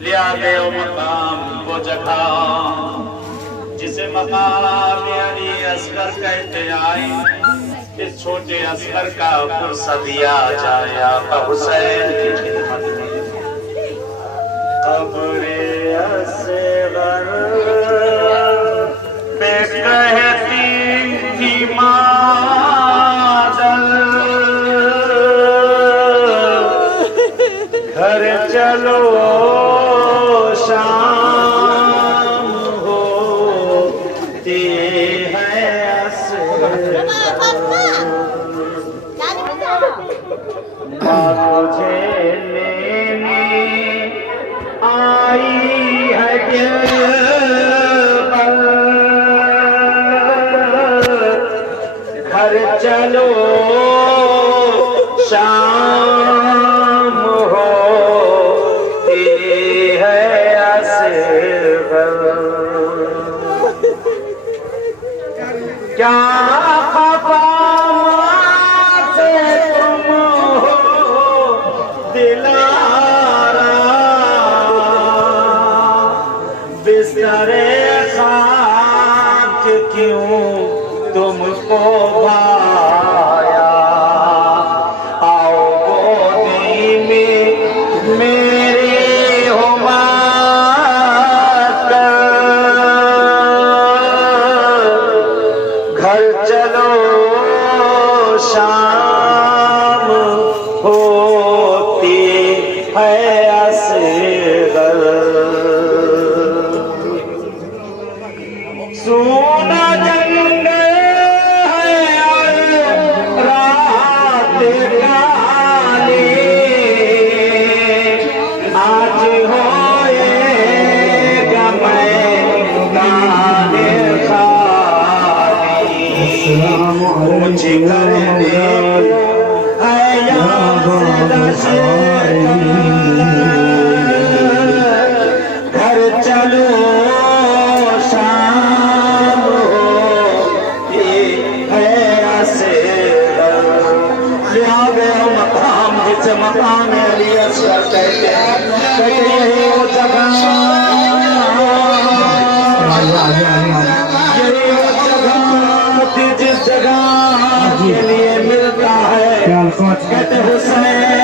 लिया मकाम वो जगह जिसे मकाम अली असगर कहते आए इस छोटे असगर का पुरसा दिया जाए आका हुसैन की खिदमत में कब्रे असगर पे कहती थी मादल घर चलो शाम होती है मुझे लेने आई है घर चलो शाम होती है क्या खफा से तुम हो दिलारा बिस्तरे खाक क्यों तुमको भाया आओ गोदी में मेरी हो घर चलो शाम होती है असगर सोना जंगल है और रात काली आज होएगा मैदान मुझे करने है घर चलो शाम होती है मकाम जिसे मकाम अली असगर कहते हैं यही वो जगह जिस जगह के लिए मिलता है कहते हुसैन